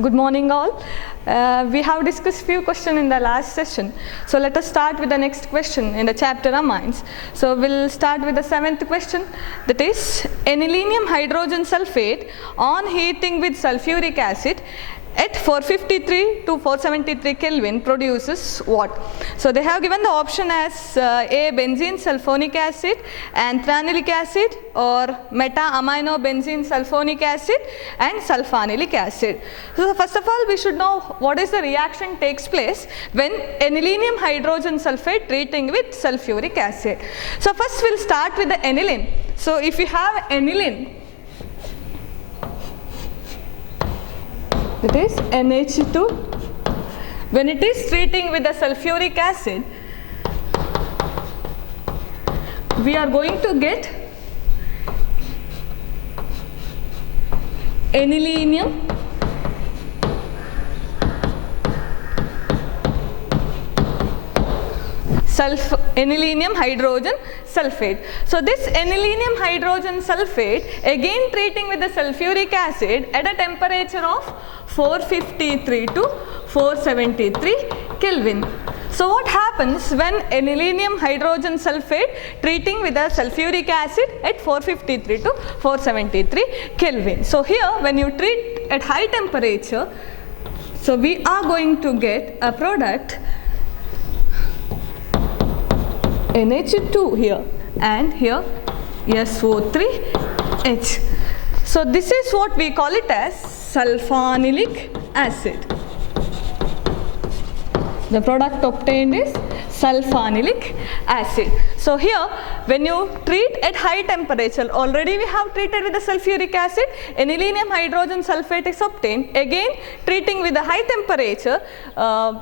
Good morning all. We have discussed few questions in the last session. So let us start with the next question in the chapter amines. So we'll start with the 7th question, that is anilinium hydrogen sulfate on heating with sulfuric acid at 453 to 473 Kelvin produces what? So they have given the option as A, benzene sulfonic acid, anthranylic acid, or meta-amino benzene sulfonic acid and sulfanilic acid. So first of all, we should know what is the reaction takes place when anilinium hydrogen sulfate treating with sulfuric acid. So first we'll start with the aniline. So if you have aniline, that is NH2, when it is treating with the sulfuric acid, we are going to get anilinium anilinium hydrogen sulfate. So this anilinium hydrogen sulfate again treating with the sulfuric acid at a temperature of 453 to 473 Kelvin. So what happens when anilinium hydrogen sulfate treating with the sulfuric acid at 453 to 473 Kelvin. So here when you treat at high temperature, so we are going to get a product NH2 here and here SO3H. So this is what we call it as sulfanilic acid. The product obtained is sulfanilic acid. So here when you treat at high temperature, already we have treated with the sulfuric acid, anilinium hydrogen sulfate is obtained. Again treating with the high temperature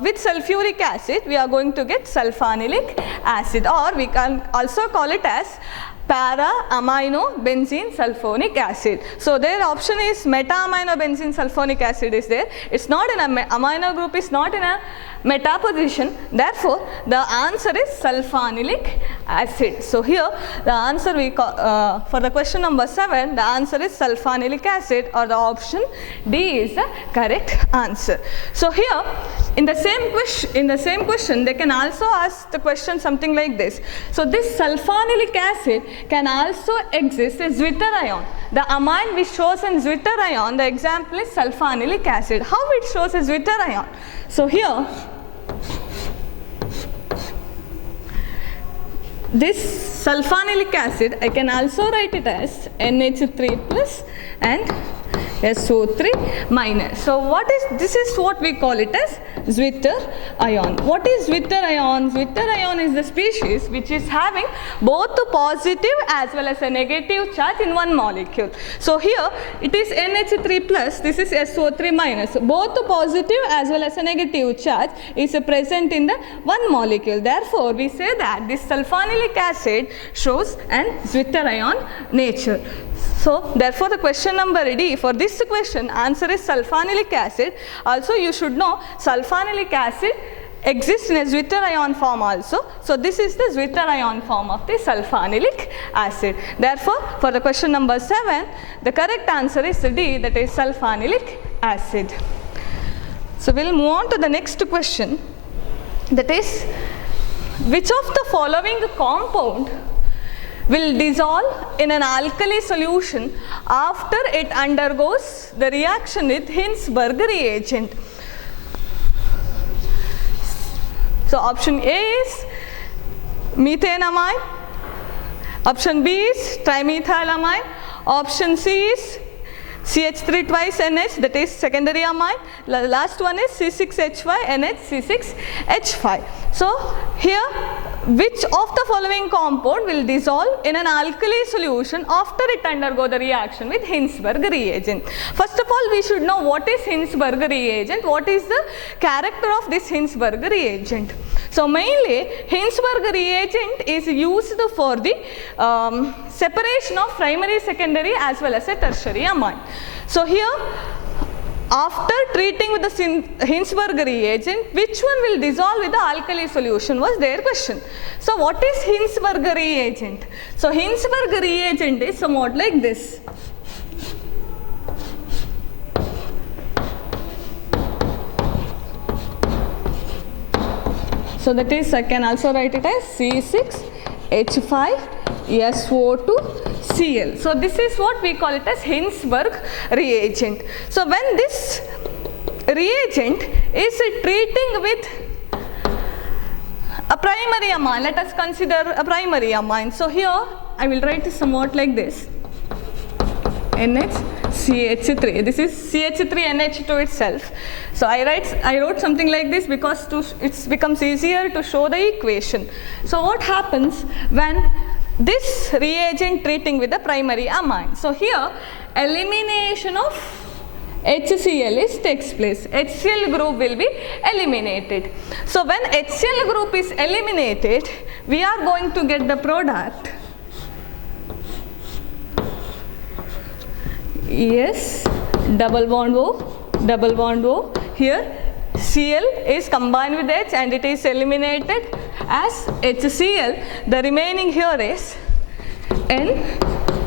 with sulfuric acid, we are going to get sulfanilic acid, or we can also call it as para-amino benzene sulfonic acid. So their option is meta-amino benzene sulfonic acid is there. It's not in a amino group, is not in a meta position. Therefore, the answer is sulfanilic acid. So here the answer we for the question number 7, the answer is sulfanilic acid, or the option D is the correct answer. So here in the same question they can also ask the question something like this. So this sulfanilic acid can also exist as Zwitter ion. The amine which shows in Zwitter ion, the example is sulfanilic acid. How it shows as Zwitter ion? So here this sulfanilic acid, I can also write it as NH3 plus and SO3 minus. So this is what we call it as Zwitter ion. What is Zwitter ion? Zwitter ion is the species which is having both the positive as well as a negative charge in one molecule. So here it is NH3 plus, this is SO3 minus. Both the positive as well as a negative charge is present in the one molecule. Therefore we say that this sulfanilic acid shows an Zwitter ion nature. So therefore the question number D for this question answer is sulfanilic acid. Also you should know sulfanilic acid exists in a Zwitter ion form also. So this is the Zwitter ion form of the sulfanilic acid. Therefore for the question number 7, the correct answer is D, that is sulfanilic acid. So we'll move on to the next question, that is which of the following compound will dissolve in an alkali solution after it undergoes the reaction with Hinsberg reagent. So option A is methanamine, option B is trimethylamine, option C is CH3 twice NH, that is secondary amine. Last one is C6H5 NH C6H5. So here which of the following compound will dissolve in an alkali solution after it undergo the reaction with Hinsberg reagent? First of all we should know what is Hinsberg reagent, what is the character of this Hinsberg reagent. So mainly Hinsberg reagent is used for the separation of primary, secondary as well as a tertiary amine. So here after treating with the Hinsberg reagent, which one will dissolve with the alkali solution was their question. So what is Hinsberg reagent? So Hinsberg reagent is somewhat like this. So that is, I can also write it as C6H5SO2Cl. So this is what we call it as Hinsberg reagent. So when this reagent is treating with a primary amine, let us consider a primary amine. So here I will write it somewhat like this, NHCH3. This is CH3NH2 itself. So I wrote something like this because it becomes easier to show the equation. So what happens when this reagent treating with the primary amine? So here elimination of HCl takes place. HCl group will be eliminated. So when HCl group is eliminated, we are going to get the product yes, double bond O. Here Cl is combined with H and it is eliminated as HCl. The remaining here is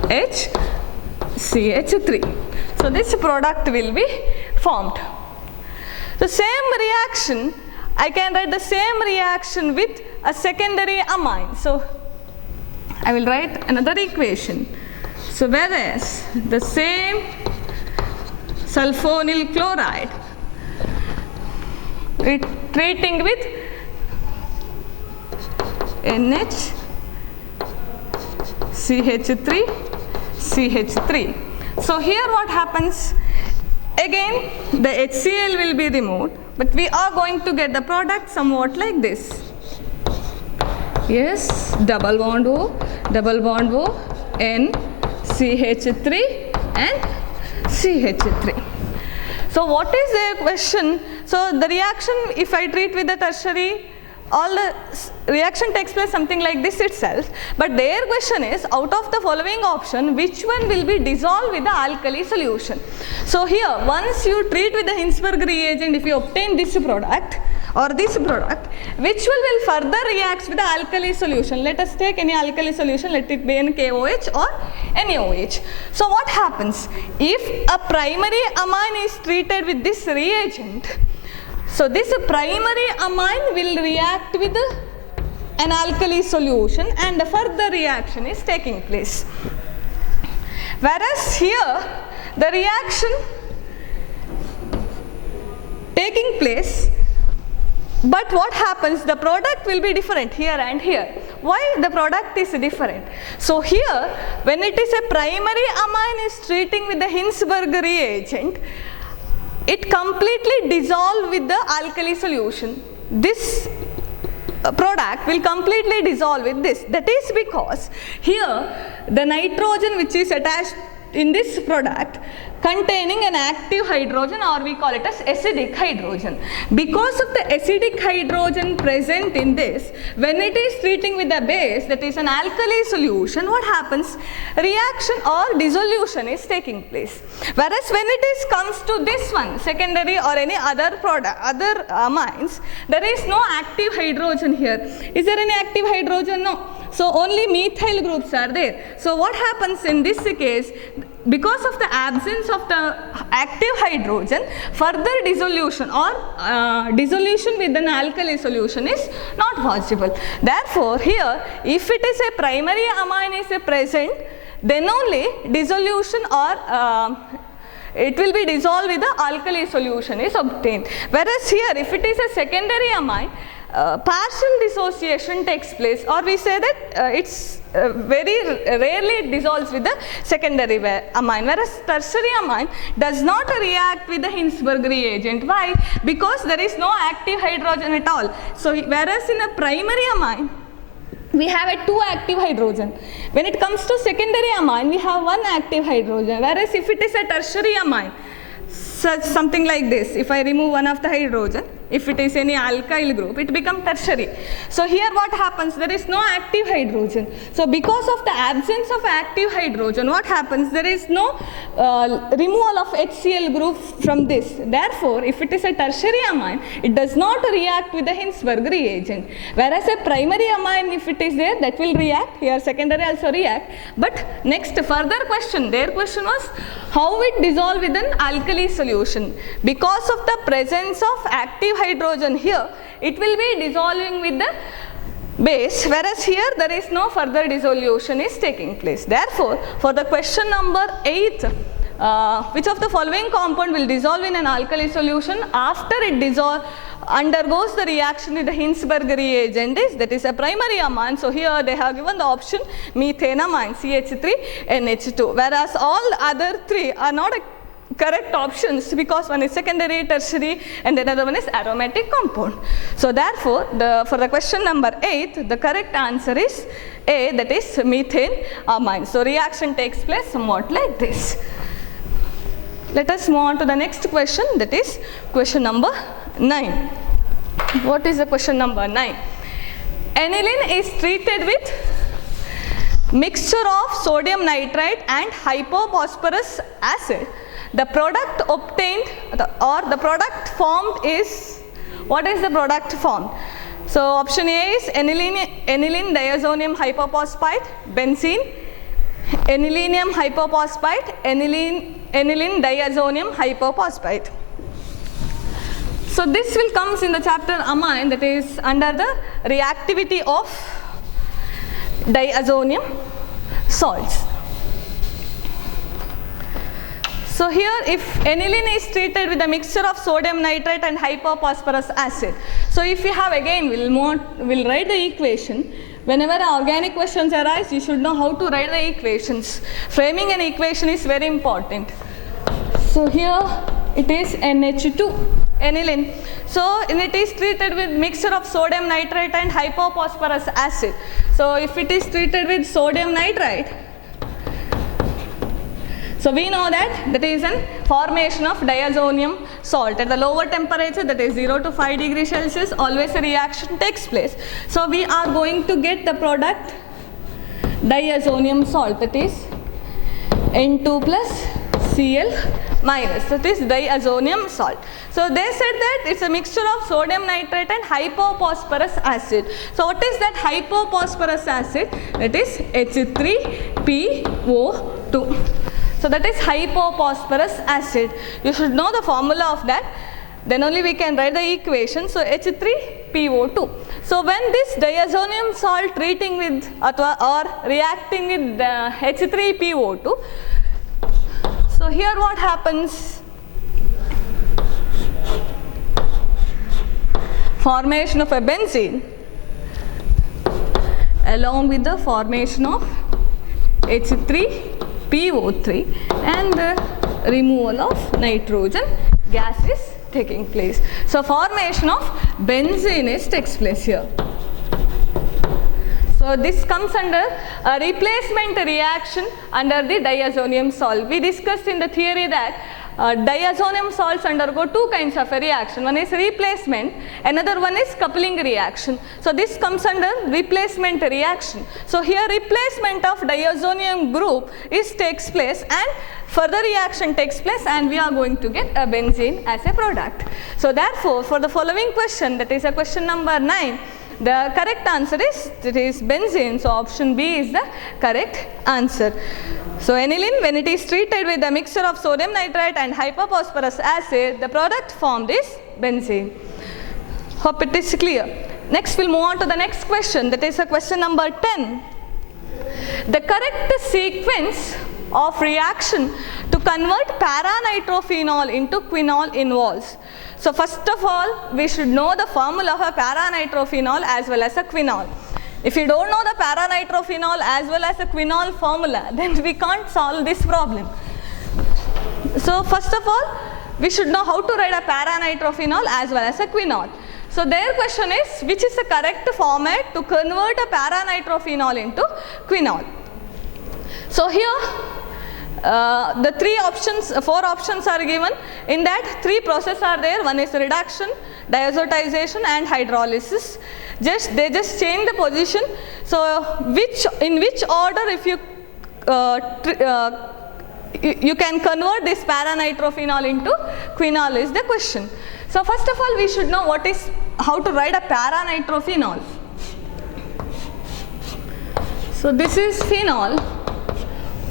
NHCH3. So this product will be formed. The same reaction, I can write the same reaction with a secondary amine. So I will write another equation. So whereas the same sulfonyl chloride treating with NHCH3CH3. So here what happens? Again the HCl will be removed, but we are going to get the product somewhat like this. Yes, double bond O, NCH3 and CH3. So what is their question? So the reaction, if I treat with the tertiary, all the reaction takes place something like this itself, but their question is, out of the following option, which one will be dissolved with the alkali solution? So here, once you treat with the Hinsberg reagent, if you obtain this product or this product, which one will further react with the alkali solution? Let us take any alkali solution, let it be an KOH or NaOH. So what happens? If a primary amine is treated with this reagent, so this primary amine will react with an alkali solution and the further reaction is taking place. Whereas here the reaction taking place, but what happens? The product will be different here and here. Why the product is different? So here when it is a primary amine is treating with the Hinsberg reagent, it completely dissolves with the alkali solution. This product will completely dissolve with this. That is because here the nitrogen which is attached in this product containing an active hydrogen, or we call it as acidic hydrogen. Because of the acidic hydrogen present in this, when it is treating with a base that is an alkali solution, what happens? Reaction or dissolution is taking place. Whereas when it is comes to this one, secondary or any other product, other amines, there is no active hydrogen here. Is there any active hydrogen? No. So only methyl groups are there. So what happens in this case? Because of the absence of the active hydrogen, further dissolution or dissolution with an alkali solution is not possible. Therefore, here if it is a primary amine is present, then only dissolution or it will be dissolved with the alkali solution is obtained. Whereas here if it is a secondary amine, partial dissociation takes place, or we say that it's very rarely dissolves with the secondary amine, whereas tertiary amine does not react with the Hinsberg reagent. Why? Because there is no active hydrogen at all. So whereas in a primary amine we have a 2 active hydrogen. When it comes to secondary amine, we have 1 active hydrogen. Whereas if it is a tertiary amine, such something like this, if I remove one of the hydrogen, if it is any alkyl group, it becomes tertiary. So here what happens? There is no active hydrogen. So because of the absence of active hydrogen, what happens? There is no removal of HCl group from this. Therefore, if it is a tertiary amine, it does not react with the Hinsberg reagent. Whereas a primary amine, if it is there, that will react. Here secondary also react. But next further question, their question was how it dissolve with an alkali solution. Because of the presence of active hydrogen here, it will be dissolving with the base, whereas here there is no further dissolution is taking place. Therefore, for the question number 8, which of the following compound will dissolve in an alkali solution after it undergoes the reaction with the Hinsberg reagent is, that is a primary amine. So here they have given the option methanamine CH3NH2, whereas all other three are not correct options because one is secondary, tertiary, and another one is aromatic compound. So therefore, for the question number 8, the correct answer is A, that is methanamine. So reaction takes place somewhat like this. Let us move on to the next question, that is question number 9. What is the question number 9? Aniline is treated with mixture of sodium nitrite and hypophosphorus acid. The product obtained or the product formed is, what is the product formed? So option A is aniline diazonium hypophosphite, benzene, anilinium hypophosphite, aniline diazonium hypophosphite. So this will comes in the chapter amine, that is under the reactivity of diazonium salts. So here if aniline is treated with a mixture of sodium nitrite and hypophosphorus acid. So if we have again, we'll write the equation. Whenever organic questions arise, you should know how to write the equations. Framing an equation is very important. So here it is NH2, aniline. So it is treated with mixture of sodium nitrite and hypophosphorus acid. So if it is treated with sodium nitrite, so we know that is a formation of diazonium salt. At the lower temperature, that is 0 to 5 degrees Celsius, always a reaction takes place. So we are going to get the product diazonium salt, that is N2 plus Cl minus, that is diazonium salt. So they said that it's a mixture of sodium nitrate and hypophosphorus acid. So what is that hypophosphorus acid? That is H3PO2. So that is hypophosphorus acid. You should know the formula of that. Then only we can write the equation. So H3PO2. So when this diazonium salt treating with or reacting with the H3PO2, so here what happens? Formation of a benzene along with the formation of H3PO3 and the removal of nitrogen gas is taking place. So formation of benzene takes place here. So this comes under a replacement reaction under the diazonium salt. We discussed in the theory that diazonium salts undergo two kinds of a reaction. One is replacement, another one is coupling reaction. So this comes under replacement reaction. So here replacement of diazonium group takes place and further reaction takes place and we are going to get a benzene as a product. So therefore for the following question, that is a question number 9, the correct answer is benzene. So option B is the correct answer. So aniline, when it is treated with a mixture of sodium nitrite and hypophosphorus acid, the product formed is benzene. Hope it is clear. Next we'll move on to the next question, that is a question number 10. The correct sequence of reaction to convert para-nitrophenol into quinol involves. So first of all, we should know the formula of a para-nitrophenol as well as a quinol. If you don't know the para-nitrophenol as well as a quinol formula, then we can't solve this problem. So first of all, we should know how to write a para-nitrophenol as well as a quinol. So their question is, which is the correct format to convert a para-nitrophenol into quinol? So here, the four options are given. In that, 3 processes are there. One is reduction, diazotization and hydrolysis. They just change the position. So in which order if you you can convert this para-nitrophenol into quinol is the question. So first of all, we should know how to write a para-nitrophenol. So this is phenol.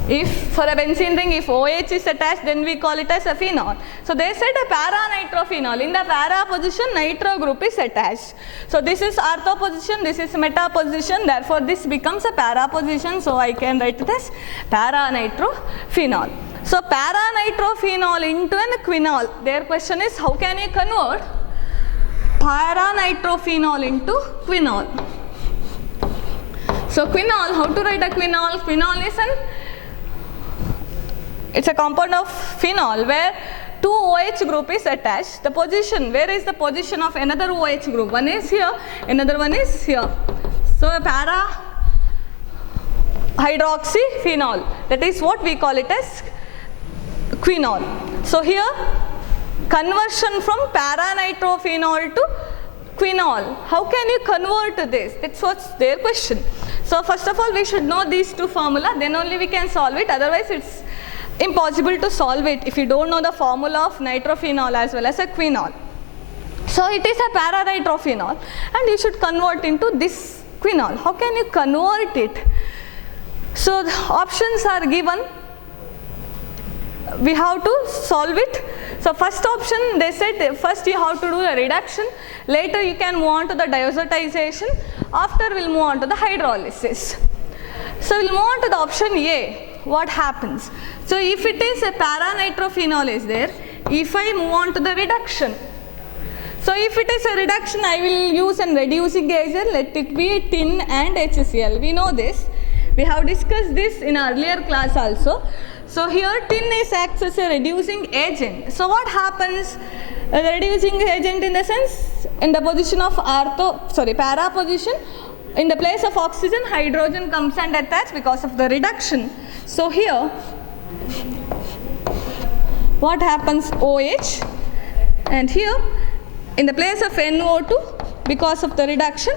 If for a benzene ring, if OH is attached, then we call it as a phenol. So they said a para-nitrophenol. In the para position, nitro group is attached. So this is ortho position, this is meta position. Therefore, this becomes a para position. So I can write it as para-nitrophenol. So para-nitrophenol into an quinol. Their question is, how can you convert para-nitrophenol into quinol? So quinol, how to write a quinol? Quinol is it's a compound of phenol where two OH group is attached. The position, where is the position of another OH group? One is here, another one is here. So a para hydroxyphenol, that is what we call it as quinol. So here conversion from para-nitrophenol to quinol. How can you convert this? That's what's their question. So first of all, we should know these two formula, then only we can solve it. Otherwise it's impossible to solve it if you don't know the formula of nitrophenol as well as a quinol. So it is a para-nitrophenol and you should convert into this quinol. How can you convert it? So the options are given. We have to solve it. So first option, they said first you have to do a reduction, later you can move on to the diazotization, after we'll move on to the hydrolysis. So we'll move on to the option A. What happens? So if it is a para-nitrophenol is there, if I move on to the reduction, so if it is a reduction, I will use a reducing agent, let it be tin and HCl. We know this. We have discussed this in earlier class also. So here tin is acts as a reducing agent. So what happens? The reducing agent in the sense, in the position of para position, in the place of oxygen, hydrogen comes and attach because of the reduction. So here, what happens? OH, and here, in the place of NO2, because of the reduction,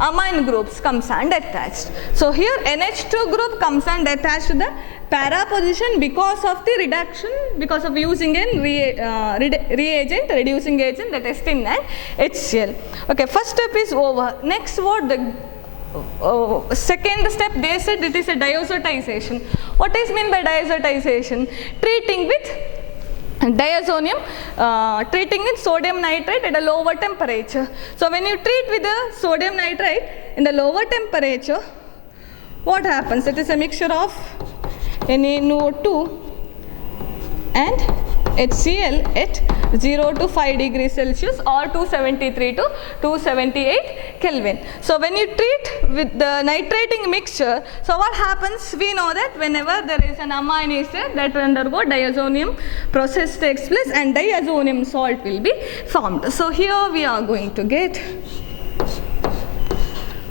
amine groups comes and attached. So here NH2 group comes and attached to the para position because of the reduction, because of using a reagent, reducing agent, that is tin and HCl. Okay, first step is over. Next what? The second step, they said it is a diazotization. What is meant by diazotization? Treating with diazonium, treating with sodium nitrate at a lower temperature. So when you treat with the sodium nitrate in the lower temperature, what happens? It is a mixture of NaNO2 and HCl at 0 to 5 degrees Celsius or 273 to 278 Kelvin. So when you treat with the nitrating mixture, so what happens? We know that whenever there is an amine is there, that will undergo diazonium process takes place and diazonium salt will be formed. So here we are going to get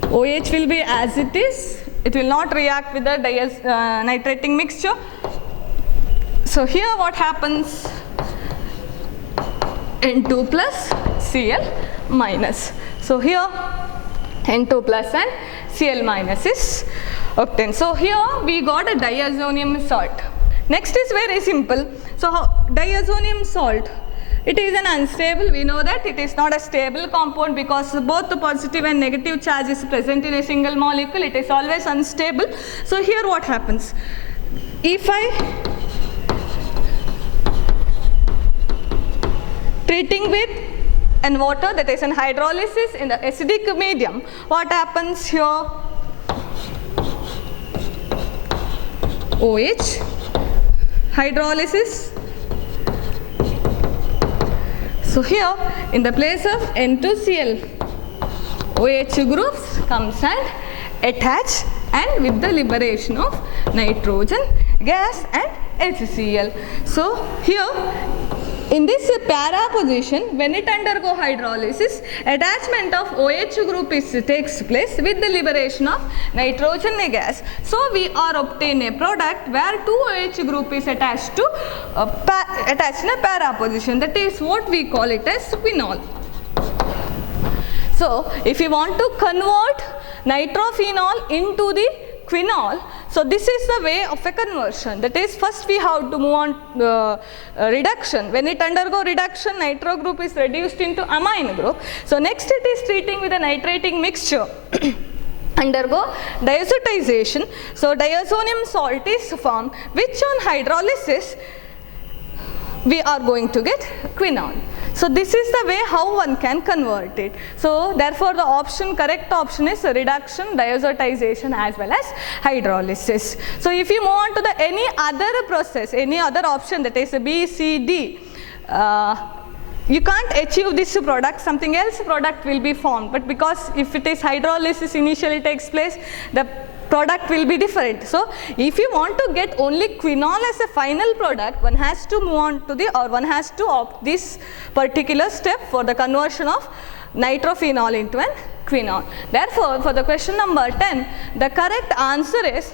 OH will be as it is. It will not react with the nitrating mixture. So here what happens? N2 plus Cl minus. So here N2 plus and Cl minus is obtained. So here we got a diazonium salt. Next is very simple. So diazonium salt, it is an unstable. We know that it is not a stable compound because both the positive and negative charge is present in a single molecule. It is always unstable. So here what happens? If I treating with and water, that is in hydrolysis in the acidic medium, what happens here? OH, hydrolysis. So here in the place of N2Cl, OH groups comes and attach, and with the liberation of nitrogen gas and HCl. So here in this para position, when it undergo hydrolysis, attachment of OH group takes place with the liberation of nitrogen gas. So we are obtain a product where two OH group is attached to attached in a para position. That is what we call it as quinol. So if you want to convert nitrophenol into the quinol, so this is the way of a conversion. That is, first we have to move on reduction. When it undergo reduction, nitro group is reduced into amine group. So next it is treating with a nitrating mixture. undergo diazotization. So diazonium salt is formed, which on hydrolysis we are going to get quinol. So this is the way how one can convert it. So therefore the correct option is reduction, diazotization as well as hydrolysis. So if you move on to the any other process, any other option, that is B, C, D, you can't achieve this product, something else product will be formed, but because if it is hydrolysis initially takes place, the product will be different. So if you want to get only quinol as a final product, one has to move on to one has to opt this particular step for the conversion of nitrophenol into an quinol. Therefore, for the question number 10, the correct answer is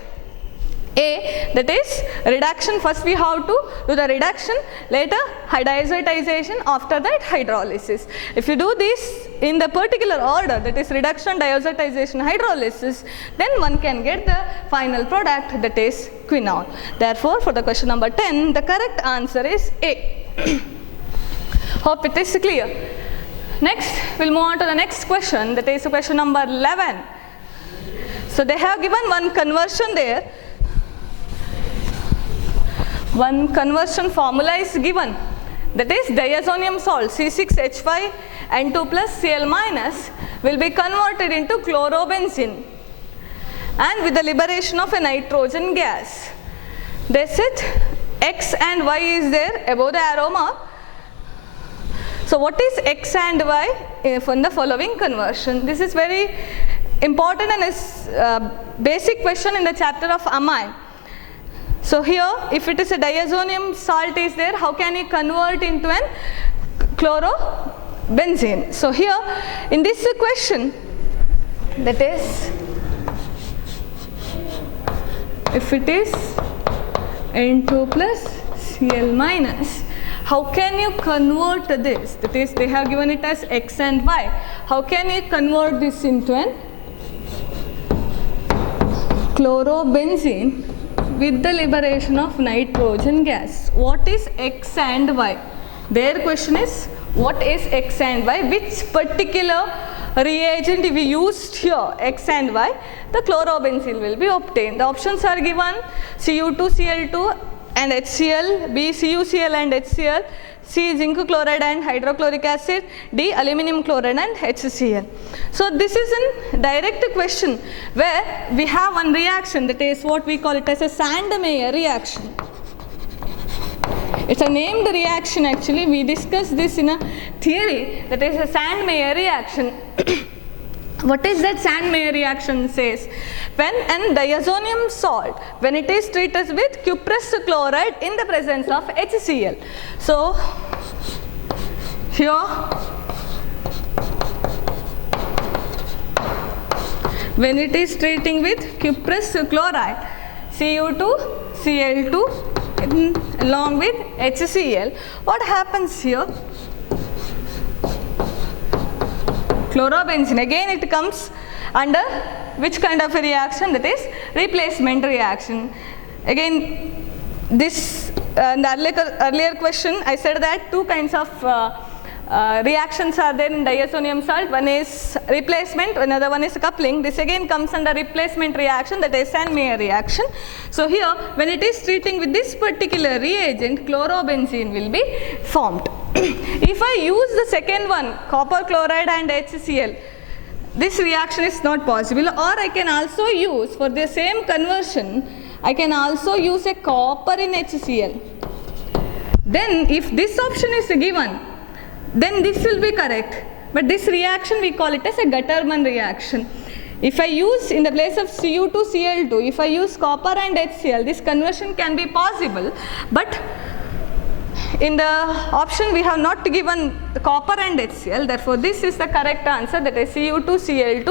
A, that is reduction. First we have to do the reduction, later diazotization, after that hydrolysis. If you do this in the particular order, that is reduction, diazotization, hydrolysis, then one can get the final product, that is quinol. Therefore, for the question number 10, the correct answer is A. Hope it is clear. Next, we'll move on to the next question, that is question number 11. So they have given one conversion there. One conversion formula is given, that is diazonium salt C6H5N2 plus Cl minus will be converted into chlorobenzene and with the liberation of a nitrogen gas. They said X and Y is there above the arrow mark. So what is X and Y from the following conversion? This is very important and is basic question in the chapter of amine. So here, if it is a diazonium salt is there, how can you convert into an chlorobenzene? So here, in this question, that is, if it is N2 plus Cl minus, how can you convert this? That is, they have given it as X and Y. How can you convert this into an chlorobenzene with the liberation of nitrogen gas? What is X and Y? Their question is, what is X and Y? Which particular reagent we used here, X and Y, the chlorobenzene will be obtained. The options are given: Cu2, Cl2 and HCl, B, CuCl and HCl, C, zinc chloride and hydrochloric acid, D, aluminum chloride and HCl. So this is a direct question where we have one reaction, that is what we call it as a Sandmeyer reaction. It's a named reaction actually. We discussed this in a theory, that is a Sandmeyer reaction. What is that Sandmeyer reaction says? When an diazonium salt, when it is treated with cuprous chloride in the presence of HCl. So here when it is treating with cuprous chloride, Cu2, Cl2 along with HCl, what happens here? Chlorobenzene, again it comes under which kind of a reaction? That is replacement reaction. Again, this in the earlier question I said that two kinds of reactions are there in diazonium salt. One is replacement, another one is coupling. This again comes under replacement reaction, that is Sandmeyer reaction. So here, when it is treating with this particular reagent, chlorobenzene will be formed. If I use the second one, copper chloride and HCl, this reaction is not possible. Or I can also use, for the same conversion, I can also use a copper in HCl. Then if this option is given, then this will be correct. But this reaction we call it as a Gutterman reaction. If I use in the place of Cu2, Cl2, if I use copper and HCl, this conversion can be possible. But in the option we have not given the copper and HCl, therefore this is the correct answer, that is Cu2, Cl2,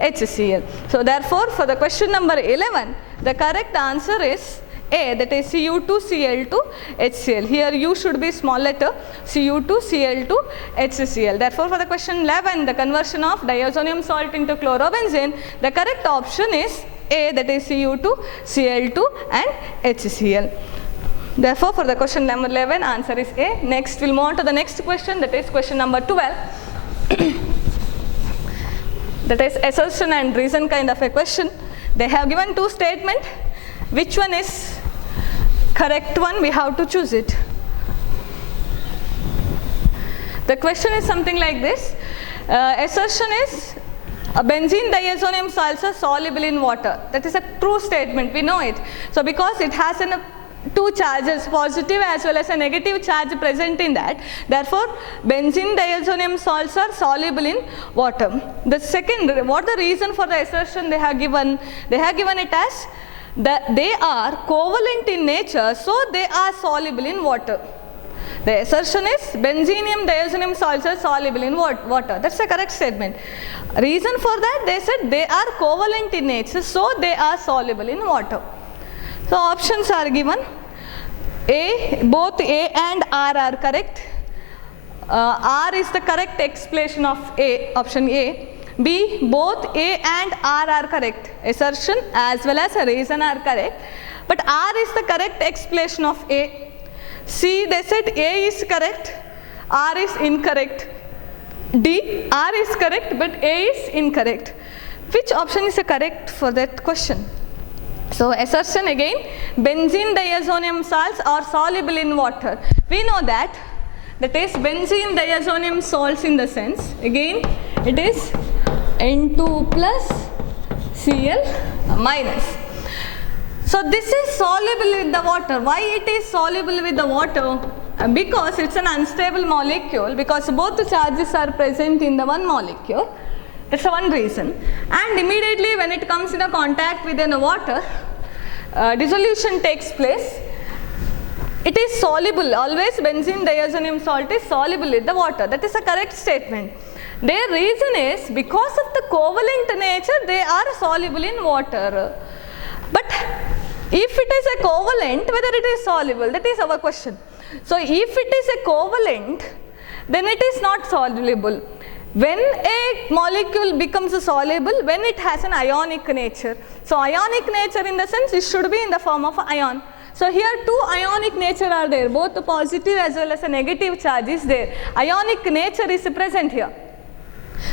HCl. So therefore for the question number 11, the correct answer is A, that is Cu2, Cl2, HCl. Here U should be small letter, Cu2, Cl2, HCl. Therefore for the question 11, the conversion of diazonium salt into chlorobenzene, the correct option is A, that is Cu2, Cl2 and HCl. Therefore, for the question number 11, answer is A. Next, we'll move on to the next question, that is question number 12. that is assertion and reason kind of a question. They have given two statements. Which one is correct one? We have to choose it. The question is something like this. Assertion is benzene diazonium salts are soluble in water. That is a true statement. We know it. So because it has two charges, positive as well as a negative charge present in that, therefore benzene diazonium salts are soluble in water. The second, what the reason for the assertion they have given? They have given it as that they are covalent in nature, so they are soluble in water. The assertion is benzene diazonium salts are soluble in water. That's the correct statement. Reason for that, they said they are covalent in nature, so they are soluble in water. So options are given. A, both A and R are correct. R is the correct explanation of A, option A. B, both A and R are correct. Assertion as well as a reason are correct. But R is the correct explanation of A. C, they said A is correct, R is incorrect. D, R is correct but A is incorrect. Which option is correct for that question? So assertion again, benzene diazonium salts are soluble in water. We know that is benzene diazonium salts in the sense, again it is N2 plus Cl minus. So this is soluble with the water. Why it is soluble with the water? Because it's an unstable molecule, because both the charges are present in the one molecule. That's one reason. And immediately when it comes in a contact with the water, dissolution takes place. It is soluble. Always benzene diazonium salt is soluble with the water. That is a correct statement. Their reason is because of the covalent nature, they are soluble in water. But if it is a covalent, whether it is soluble, that is our question. So if it is a covalent, then it is not soluble. When a molecule becomes soluble, when it has an ionic nature. So ionic nature in the sense it should be in the form of ion. So here two ionic nature are there, both the positive as well as a negative charge is there. Ionic nature is present here.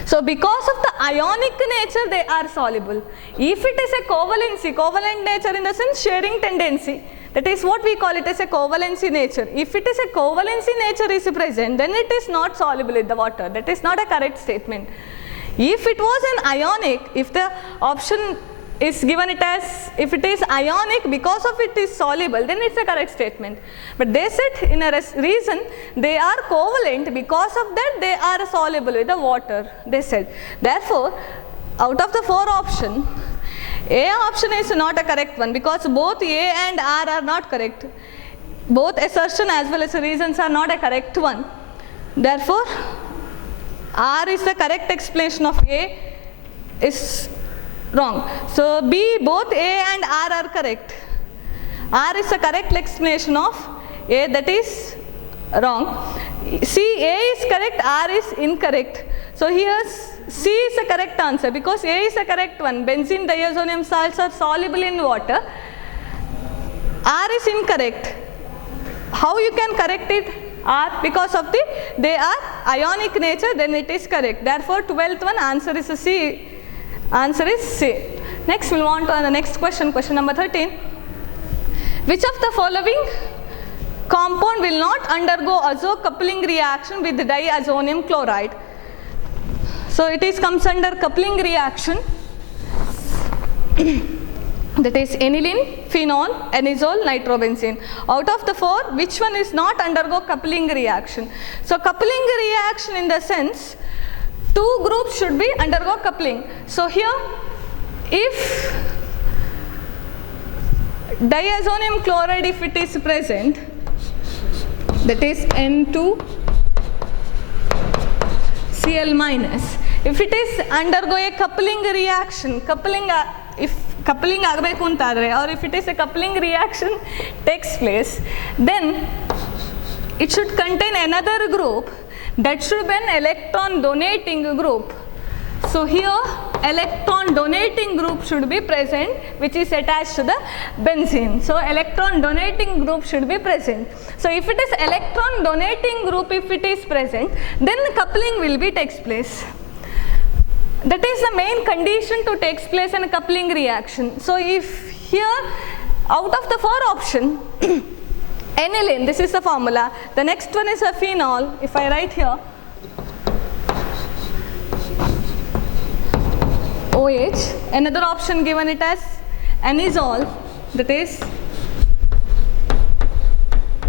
So because of the ionic nature, they are soluble. If it is a covalency, covalent nature in the sense sharing tendency, that is what we call it as a covalency nature. If it is a covalency nature is present, then it is not soluble in the water. That is not a correct statement. If it was an ionic, if the option is given it as, if it is ionic, because of it is soluble, then it's a correct statement. But they said in a reason, they are covalent, because of that they are soluble with the water, they said. Therefore, out of the four options, A option is not a correct one, because both A and R are not correct. Both assertion as well as reasons are not a correct one. Therefore, R is the correct explanation of A is wrong. So B, both A and R are correct. R is the correct explanation of A, that is wrong. C, A is correct, R is incorrect. So here C is the correct answer, because A is the correct one. Benzene diazonium salts are soluble in water. R is incorrect. How you can correct it? R, because of they are ionic nature, then it is correct. Therefore 12th one answer is C. Answer is C. Next we'll move on to the next question, question number 13. Which of the following compound will not undergo azo coupling reaction with diazonium chloride? So it is comes under coupling reaction. That is aniline, phenol, anisole, nitrobenzene. Out of the four, which one is not undergo coupling reaction? So coupling reaction in the sense, two groups should be undergo coupling. So here, if diazonium chloride, if it is present, that is N2 Cl minus. If it is undergo a coupling reaction, if coupling ಆಗಬೇಕು ಅಂತಾದರೆ, or if it is a coupling reaction takes place, then it should contain another group that should be an electron donating group. So here electron donating group should be present, which is attached to the benzene. So electron donating group should be present. So if it is electron donating group, if it is present, then the coupling will be takes place. That is the main condition to takes place in a coupling reaction. So if here out of the 4 option aniline, this is the formula, the next one is a phenol. If I write here OH, another option given it as anisole, that is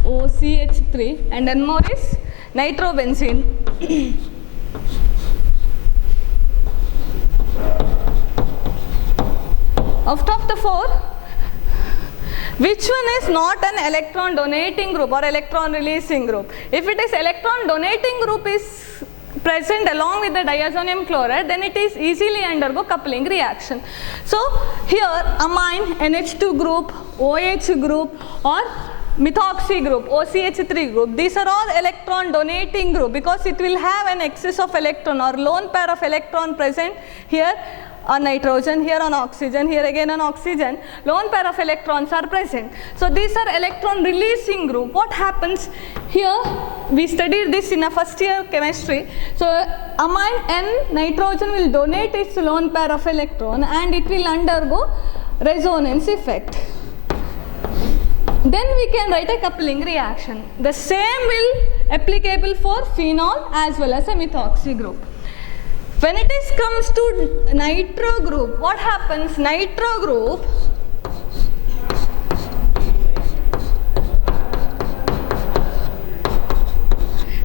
OCH3, and then more is nitrobenzene. Out of the 4, which one is not an electron donating group or electron releasing group? If it is electron donating group is present along with the diazonium chloride, then it is easily undergo coupling reaction. So here amine NH2 group, OH group, or methoxy group, OCH3 group, these are all electron donating group because it will have an excess of electron or lone pair of electron present here on nitrogen, here on oxygen, here again on oxygen, lone pair of electrons are present. So these are electron releasing group. What happens here? We studied this in a first year chemistry. So amine N nitrogen will donate its lone pair of electron and it will undergo resonance effect. Then we can write a coupling reaction. The same will applicable for phenol as well as a methoxy group. When it is comes to nitro group, what happens? Nitro group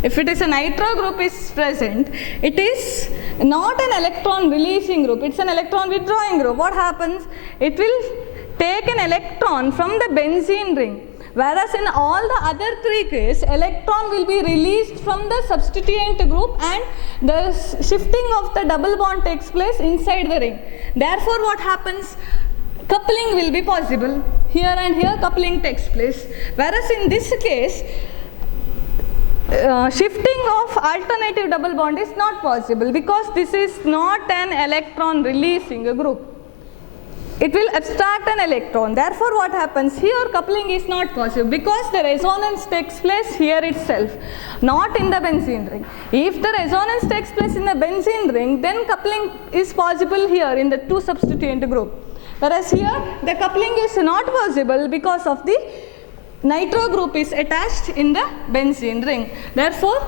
if it is a nitro group is present, it is not an electron releasing group, it's an electron withdrawing group. What happens? It will take an electron from the benzene ring. Whereas in all the other 3 cases, electron will be released from the substituent group and the shifting of the double bond takes place inside the ring. Therefore, what happens? Coupling will be possible. Here and here coupling takes place. Whereas in this case, shifting of alternative double bond is not possible because this is not an electron releasing group. It will abstract an electron. Therefore, what happens? Here coupling is not possible because the resonance takes place here itself, not in the benzene ring. If the resonance takes place in the benzene ring, then coupling is possible here in the 2 substituent group. Whereas here the coupling is not possible because of the nitro group is attached in the benzene ring. Therefore,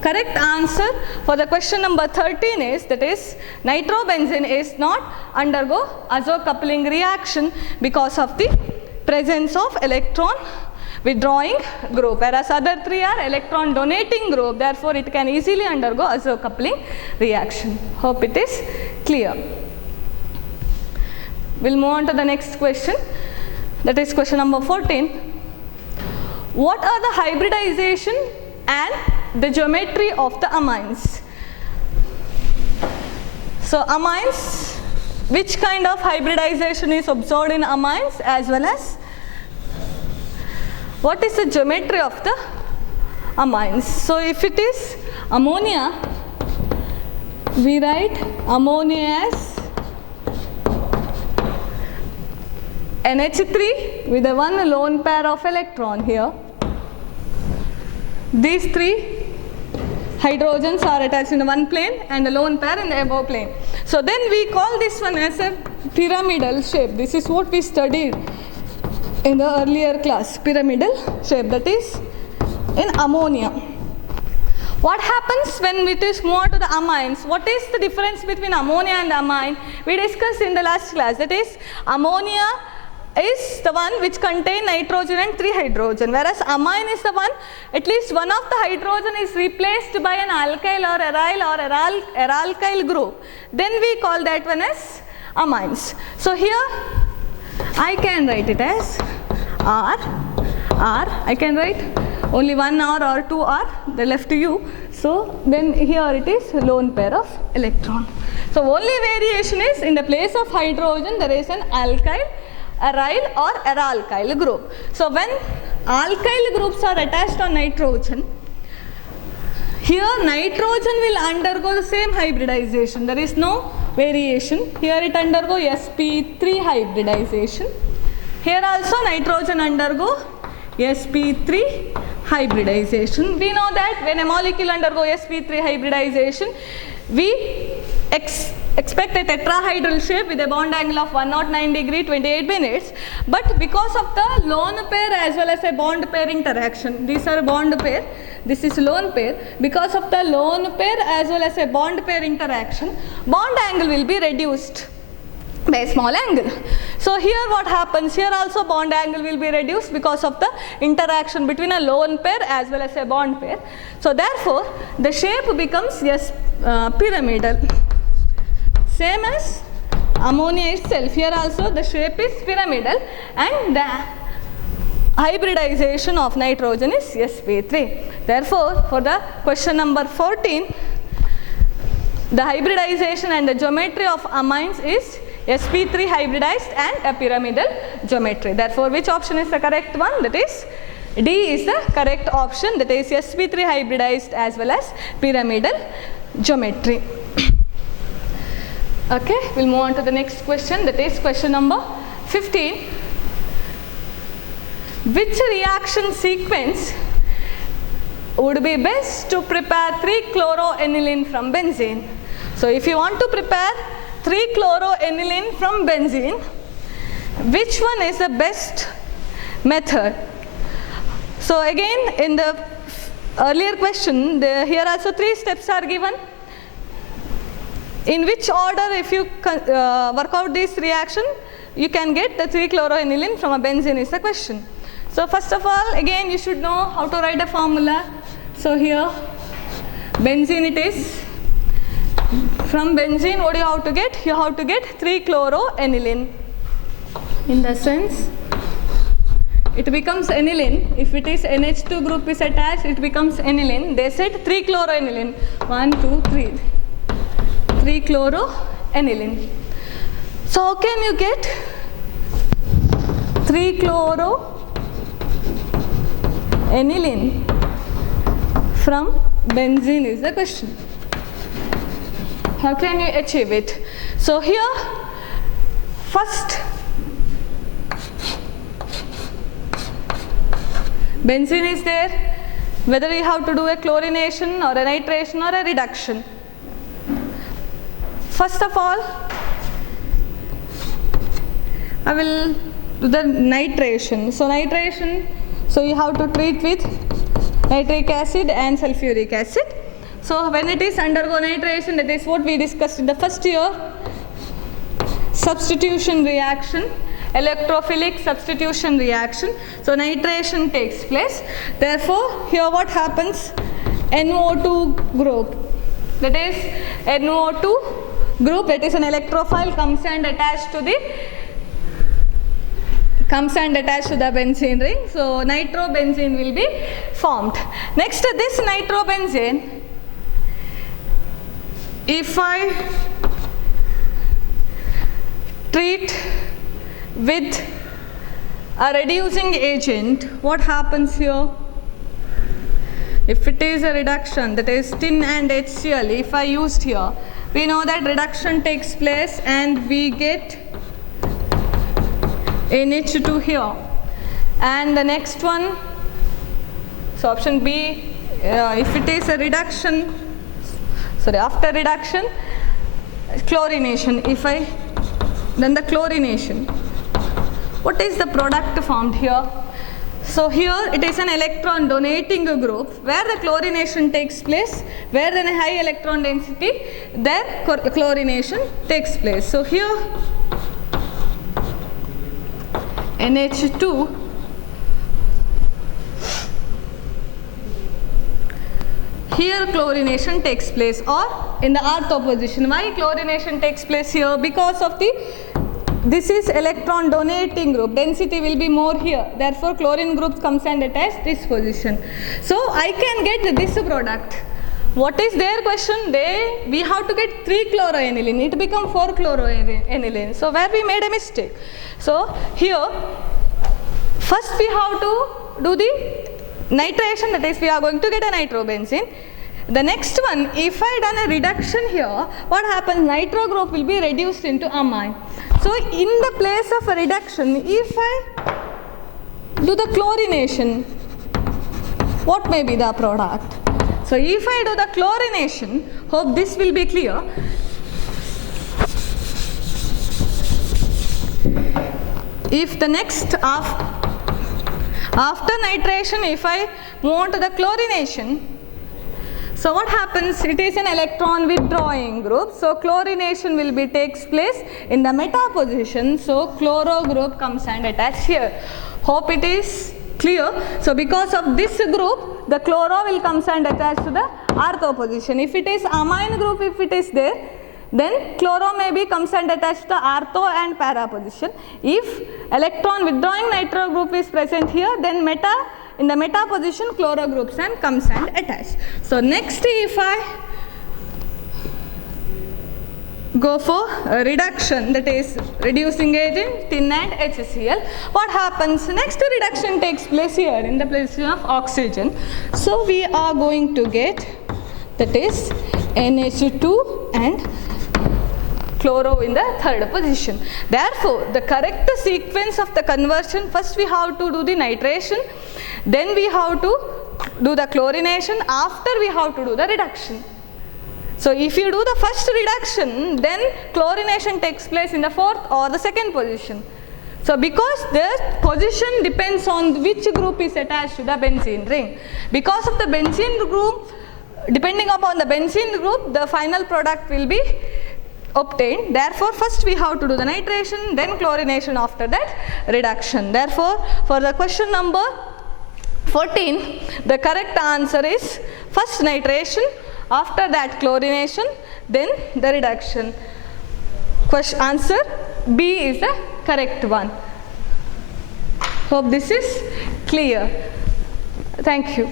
correct answer for the question number 13 is, that is nitrobenzene is not undergo azo coupling reaction because of the presence of electron withdrawing group, whereas other 3 are electron donating group. Therefore, it can easily undergo azo coupling reaction. Hope it is clear. We'll move on to the next question, that is question number 14. What are the hybridization and the geometry of the amines? So amines, which kind of hybridization is observed in amines, as well as what is the geometry of the amines? So if it is ammonia, we write ammonia as NH3 with a 1 lone pair of electron here. These 3 hydrogens are attached in one plane and a lone pair in the above plane. So then we call this one as a pyramidal shape. This is what we studied in the earlier class, pyramidal shape, that is in ammonia. What happens when it is moved to the amines? What is the difference between ammonia and amine? We discussed in the last class, that is ammonia is the one which contain nitrogen and 3 hydrogen, whereas amine is the one, at least one of the hydrogen is replaced by an alkyl or aryl or aralkyl group. Then we call that one as amines. So here I can write it as R. I can write only 1 R or 2 R, they left to you. So then here it is lone pair of electron. So only variation is in the place of hydrogen there is an alkyl, aryl or aralkyl group. So when alkyl groups are attached on nitrogen, here nitrogen will undergo the same hybridization. There is no variation. Here it undergo sp3 hybridization. Here also nitrogen undergo sp3 hybridization. We know that when a molecule undergoes sp3 hybridization, we expect a tetrahedral shape with a bond angle of 109 degree 28 minutes, but because of the lone pair as well as a bond pair interaction, these are bond pair, this is lone pair, because of the lone pair as well as a bond pair interaction, bond angle will be reduced by a small angle. So here what happens, here also bond angle will be reduced because of the interaction between a lone pair as well as a bond pair. So therefore the shape becomes pyramidal, same as ammonia itself. Here also the shape is pyramidal and the hybridization of nitrogen is sp3. Therefore for the question number 14, the hybridization and the geometry of amines is sp3 hybridized and a pyramidal geometry. Therefore which option is the correct one? That is D is the correct option, that is sp3 hybridized as well as pyramidal geometry. Okay, we'll move on to the next question, that is question number 15. Which reaction sequence would be best to prepare 3-chloroaniline from benzene? So if you want to prepare 3-chloroaniline from benzene, which one is the best method? So again in the earlier question, here also 3 steps are given. In which order if you work out this reaction, you can get the 3-chloroaniline from a benzene is the question. So first of all, again you should know how to write a formula. So here benzene it is. From benzene what you have to get? You have to get 3-chloroaniline. In the sense it becomes aniline. If it is NH2 group is attached, it becomes aniline. They said 3-chloroaniline. 1, 2, 3. 3-chloroaniline. So how can you get 3-chloroaniline from benzene is the question. How can you achieve it? So here first benzene is there, whether you have to do a chlorination or a nitration or a reduction. First of all, I will do the nitration. So nitration, so you have to treat with nitric acid and sulfuric acid. So when it is undergo nitration, that is what we discussed in the first year, substitution reaction, electrophilic substitution reaction. So nitration takes place. Therefore here what happens, NO2 group, that is NO2 group, that is an electrophile, comes and attached to the benzene ring. So nitrobenzene will be formed. Next to this nitrobenzene, if I treat with a reducing agent, what happens here? If it is a reduction, that is tin and HCl, if I used here, we know that reduction takes place and we get NH2 here. And the next one, so option B, if it is a reduction, after reduction, chlorination, then the chlorination, what is the product formed here? So here it is an electron donating group where the chlorination takes place, where then a high electron density, there chlorination takes place. So here NH2 here chlorination takes place, or in the ortho position. Why chlorination takes place here? Because of this is electron donating group, density will be more here, therefore chlorine group comes and attach this position. So I can get this product. What is their question? We have to get 3-chloroaniline, it become 4-chloroaniline. So where we made a mistake. So here first we have to do the nitration, that is we are going to get a nitrobenzene. The next one, if I done a reduction here, what happens? Nitro group will be reduced into amine. So in the place of a reduction, if I do the chlorination, what may be the product? So if I do the chlorination, hope this will be clear. If the next after nitration, if I move on to the chlorination, so what happens? It is an electron withdrawing group. So chlorination will be takes place in the meta position. So chloro group comes and attached here. Hope it is clear. So because of this group, the chloro will comes and attach to the artho position. If it is amine group, if it is there, then chloro maybe comes and attached to the artho and para position. If electron withdrawing nitro group is present here, then in the meta position chloro groups and comes and attach. So next, if I go for a reduction, that is reducing agent tin and HCl, what happens? Next reduction takes place here in the position of oxygen. So we are going to get, that is NH2 and chloro in the third position. Therefore, the correct sequence of the conversion, first we have to do the nitration, then we have to do the chlorination, after we have to do the reduction. So if you do the first reduction, then chlorination takes place in the fourth or the second position. So because the position depends on which group is attached to the benzene ring. Because of the benzene group, depending upon the benzene group, the final product will be obtained. Therefore, first we have to do the nitration, then chlorination, after that reduction. Therefore, for the question number 14, the correct answer is first nitration, after that chlorination, then the reduction. Answer B is the correct one. Hope this is clear. Thank you.